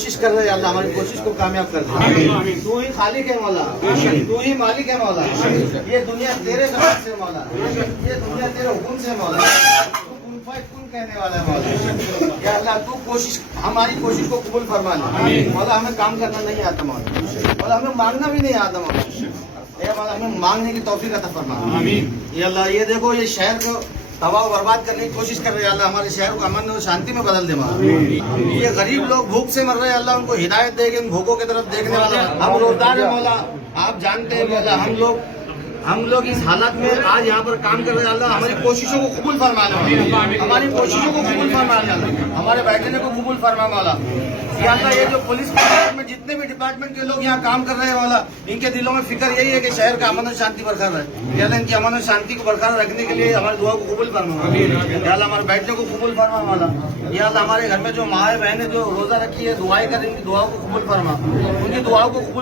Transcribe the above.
کوشش کر رہے ہیں اللہ ہماری کوشش کو کامیاب کر دے. تو ہی خالق ہے مولا, تو ہی مالک ہے مولا. یہ دنیا تیرے زبان سے مولا, یہ دنیا تیرے حکم سے مولا. تو کن فیکون کہنے والا ہے مولا. یا اللہ تو کوشش, ہماری کوشش کو قبول فرما لے مولا. ہمیں کام کرنا نہیں آتا مولا, مولا ہمیں مانگنا بھی نہیں آتا مولا. اے مولا ہمیں مانگنے کی توفیق عطا فرما. یا اللہ یہ دیکھو یہ شہر کو تباہ و برباد کرنے کی کوشش کر رہے ہیں اللہ, ہمارے شہر کو امن و شانتی میں بدل دے مولا. یہ غریب لوگ بھوک سے مر رہے ہیں اللہ, ان کو ہدایت دے کے ان بھوکوں کی طرف دیکھنے والا. ہم روزدار ہیں مولا, آپ جانتے ہیں مولا. ہم لوگ اس حالت میں آج یہاں پر کام کر رہے ہیں اللہ. ہماری کوششوں کو قبول فرما مولا, ہماری کوششوں کو قبول فرما اللہ, ہمارے بیٹھنے کو قبول فرما مولا. یا اللہ یہ جو پولیس ڈپارٹمنٹ, جتنے بھی ڈپارٹمنٹ کے لوگ یہاں کام کر رہے ہیں مولا, ان کے دلوں میں فکر یہی ہے کہ شہر کا امن و شانتی برقرار رہے. یا اللہ ان کی امن و شانتی کو برقرار رکھنے کے لیے ہماری دعا کو قبول فرما. یا اللہ ہمارے بیٹھنے کو قبول فرما مولا. یا اللہ ہمارے گھر میں جو ماں بہنیں جو روزہ رکھی ہے دعائیں کر, ان کی دعاؤں کو قبول فرما, ان کی دعاؤں کو قبول